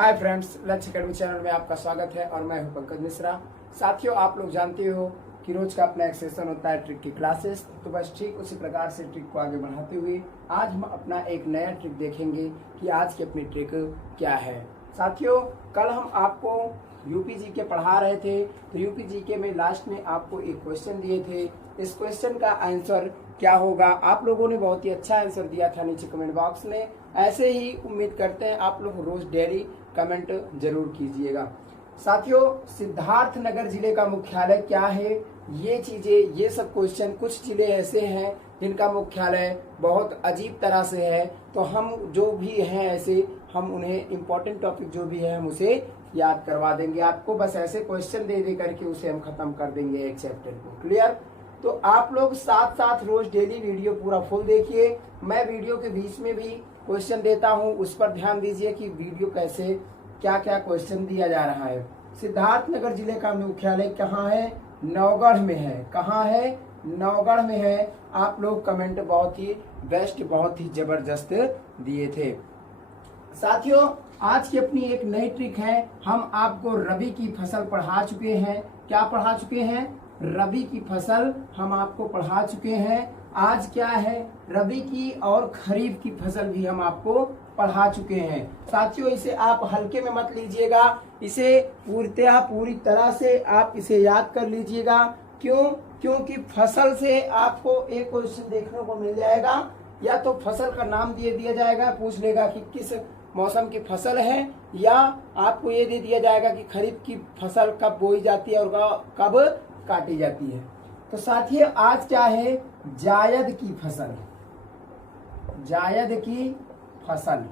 Hi friends, लक्ष्य academy channel में आपका स्वागत है और मैं हूं पंकज मिश्रा। साथियों, आप लोग जानते हो कि रोज का अपना एक सेशन होता है ट्रिक की क्लासेस। तो बस ठीक उसी प्रकार से ट्रिक को आगे बढ़ाते हुए आज हम अपना एक नया ट्रिक देखेंगे कि आज की अपनी ट्रिक क्या है। साथियों, कल हम आपको यूपी के पढ़ा रहे थे, तो यूपी के में लास्ट में आपको एक क्वेश्चन दिए थे। इस क्वेश्चन का आंसर क्या होगा, आप लोगों ने बहुत ही अच्छा आंसर दिया था नीचे कमेंट बॉक्स में। ऐसे ही उम्मीद करते हैं आप लोग रोज डेली कमेंट जरूर कीजिएगा। साथियों, सिद्धार्थ नगर जिले का मुख्यालय क्या है, ये चीजें, ये सब क्वेश्चन, कुछ जिले ऐसे हैं जिनका मुख्यालय बहुत अजीब तरह से है, तो हम जो भी हैं ऐसे हम उन्हें इम्पोर्टेंट टॉपिक जो भी है हम उसे याद करवा देंगे आपको। बस ऐसे क्वेश्चन दे दे करके उसे हम खत्म कर देंगे एक चैप्टर को। क्लियर? तो आप लोग साथ साथ रोज डेली वीडियो पूरा फुल देखिए। मैं वीडियो के बीच में भी क्वेश्चन देता हूं, उस पर ध्यान दीजिए कि वीडियो कैसे क्या क्या क्वेश्चन दिया जा रहा है। सिद्धार्थनगर जिले का मुख्यालय कहाँ है? नौगढ़ में है। कहाँ है? नौगढ़ में है। आप लोग कमेंट बहुत ही बेस्ट, बहुत ही जबरदस्त दिए थे। साथियों, आज की अपनी एक नई ट्रिक है। हम आपको रबी की फसल पढ़ा चुके हैं। क्या पढ़ा चुके हैं? रबी की फसल हम आपको पढ़ा चुके हैं। आज क्या है? रबी की और खरीफ की फसल भी हम आपको पढ़ा चुके हैं। साथियों, इसे आप हल्के में मत लीजिएगा, इसे पूरी तरह से आप इसे याद कर लीजिएगा। क्यों? क्योंकि फसल से आपको एक क्वेश्चन देखने को मिल जाएगा, या तो फसल का नाम दिया जाएगा, पूछ लेगा कि किस मौसम की फसल है, या आपको ये दे दिया जाएगा कि खरीफ की फसल कब बोई जाती है और कब काटी जाती है। तो साथियों, आज क्या है? जायद की फसल। जायद की फसल,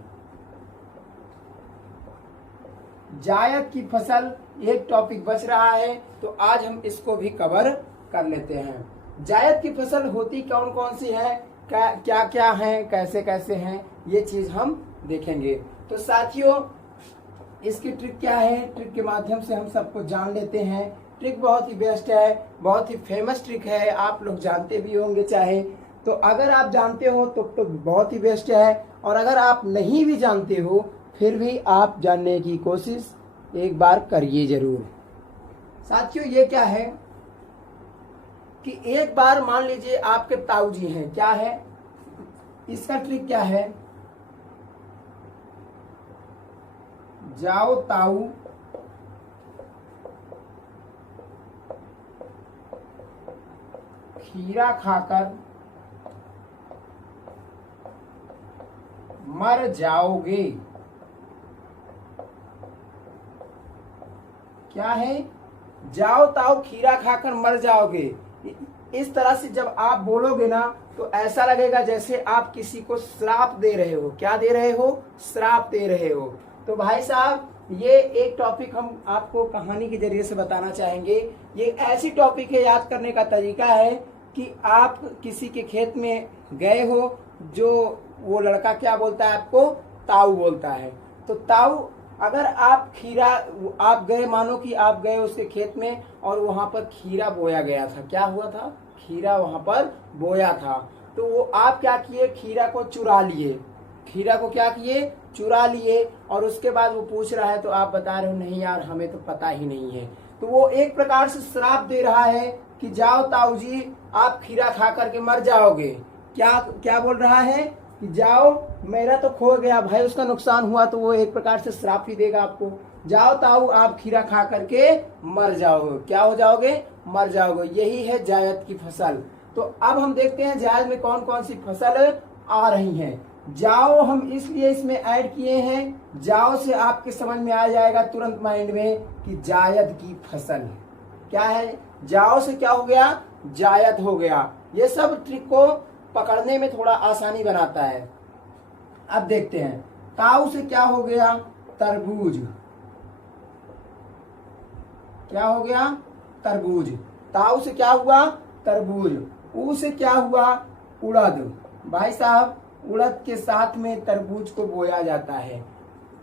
जायद की फसल एक टॉपिक बच रहा है, तो आज हम इसको भी कवर कर लेते हैं। जायद की फसल होती कौन कौन सी है, क्या क्या है, कैसे कैसे हैं, ये चीज हम देखेंगे। तो साथियों, इसकी ट्रिक क्या है, ट्रिक के माध्यम से हम सबको जान लेते हैं। ट्रिक बहुत ही बेस्ट है, बहुत ही फेमस ट्रिक है, आप लोग जानते भी होंगे चाहे। तो अगर आप जानते हो तो बहुत ही बेस्ट है, और अगर आप नहीं भी जानते हो फिर भी आप जानने की कोशिश एक बार करिए जरूर। साथियों, ये क्या है कि एक बार मान लीजिए आपके ताऊ जी हैं। क्या है इसका ट्रिक? क्या है? जाओ ताऊ खीरा खाकर मर जाओगे। क्या है? जाओ ताऊ खीरा खाकर मर जाओगे। इस तरह से जब आप बोलोगे ना, तो ऐसा लगेगा जैसे आप किसी को श्राप दे रहे हो। क्या दे रहे हो? श्राप दे रहे हो। तो भाई साहब, ये एक टॉपिक हम आपको कहानी के जरिए से बताना चाहेंगे। ये ऐसी टॉपिक है, याद करने का तरीका है कि आप किसी के खेत में गए हो, जो वो लड़का क्या बोलता है आपको? ताऊ बोलता है। तो ताऊ, अगर आप गए, मानो कि आप गए उसके खेत में और वहां पर खीरा बोया गया था। क्या हुआ था? खीरा वहां पर बोया था। तो वो आप क्या किए? खीरा को चुरा लिए। खीरा को क्या किए? चुरा लिए। और उसके बाद वो पूछ रहा है, तो आप बता रहे हो नहीं यार, हमें तो पता ही नहीं है। तो वो एक प्रकार से श्राप दे रहा है कि जाओ ताऊ जी, आप खीरा खा करके मर जाओगे। क्या क्या बोल रहा है कि जाओ, मेरा तो खो गया भाई, उसका नुकसान हुआ, तो वो एक प्रकार से श्राप ही देगा आपको। जाओ ताऊ, आप खीरा खा करके मर जाओगे। क्या हो जाओगे? मर जाओगे। यही है जायद की फसल। तो अब हम देखते हैं जायद में कौन कौन सी फसल आ रही हैं। जाओ हम इसलिए इसमें ऐड किए हैं, जाओ से आपके समझ में आ जाएगा तुरंत माइंड में कि जायद की फसल क्या है। जाओ से क्या हो गया? जायद हो गया। ये सब ट्रिक को पकड़ने में थोड़ा आसानी बनाता है। अब देखते हैं, ताऊ से क्या हो गया? तरबूज। क्या हो गया? तरबूज। ताऊ से क्या हुआ? तरबूज। ऊ से क्या हुआ? उड़द। भाई साहब, उड़द के साथ में तरबूज को बोया जाता है।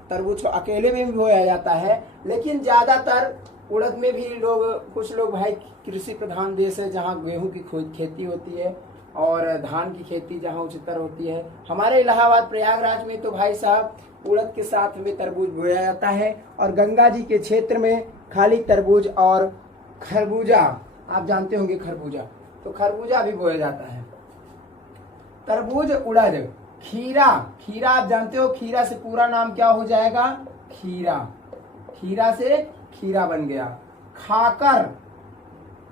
तरबूज को अकेले में भी बोया जाता है, लेकिन ज्यादातर उड़द में भी कुछ लोग भाई, कृषि प्रधान देश है जहाँ गेहूं की खेती होती है, और धान की खेती जहाँ उच्चतर होती है। हमारे इलाहाबाद प्रयागराज में तो भाई साहब उड़द के साथ में तरबूज बोया जाता है, और गंगा जी के क्षेत्र में खाली तरबूज और खरबूजा, आप जानते होंगे खरबूजा, तो खरबूजा भी बोया जाता है। तरबूज, उड़द, खीरा, खीरा आप जानते हो, खीरा से पूरा नाम क्या हो जाएगा, खीरा, खीरा से खीरा बन गया। खाकर,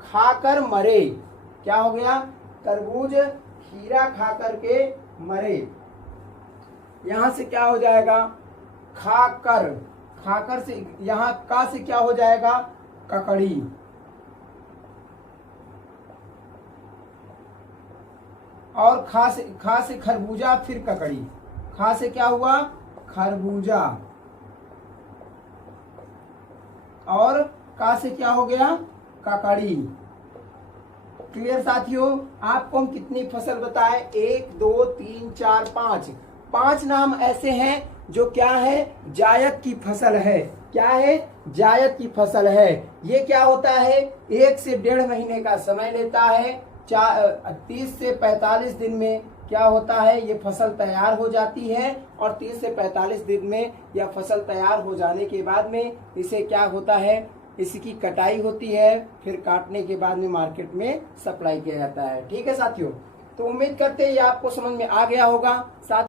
खाकर मरे, क्या हो गया, तरबूज खीरा खाकर के मरे, यहां से क्या हो जाएगा, खाकर, खाकर से यहां का से क्या हो जाएगा, ककड़ी, और खा से खरबूजा, फिर ककड़ी, खा से क्या हुआ, खरबूजा, और का से क्या हो गया, ककड़ी। क्लियर साथियों, आपको हम कितनी फसल बताए, 1 2 3 4 5, 5 नाम ऐसे हैं जो क्या है, जायद की फसल है। क्या है, जायद की फसल है। ये क्या होता है, 1 से 1.5 महीने का समय लेता है, 30 से 45 दिन में क्या होता है, ये फसल तैयार हो जाती है, और 30 से 45 दिन में यह फसल तैयार हो जाने के बाद में इसे क्या होता है, इसकी कटाई होती है, फिर काटने के बाद में मार्केट में सप्लाई किया जाता है। ठीक है साथियों, तो उम्मीद करते हैं ये आपको समझ में आ गया होगा। साथ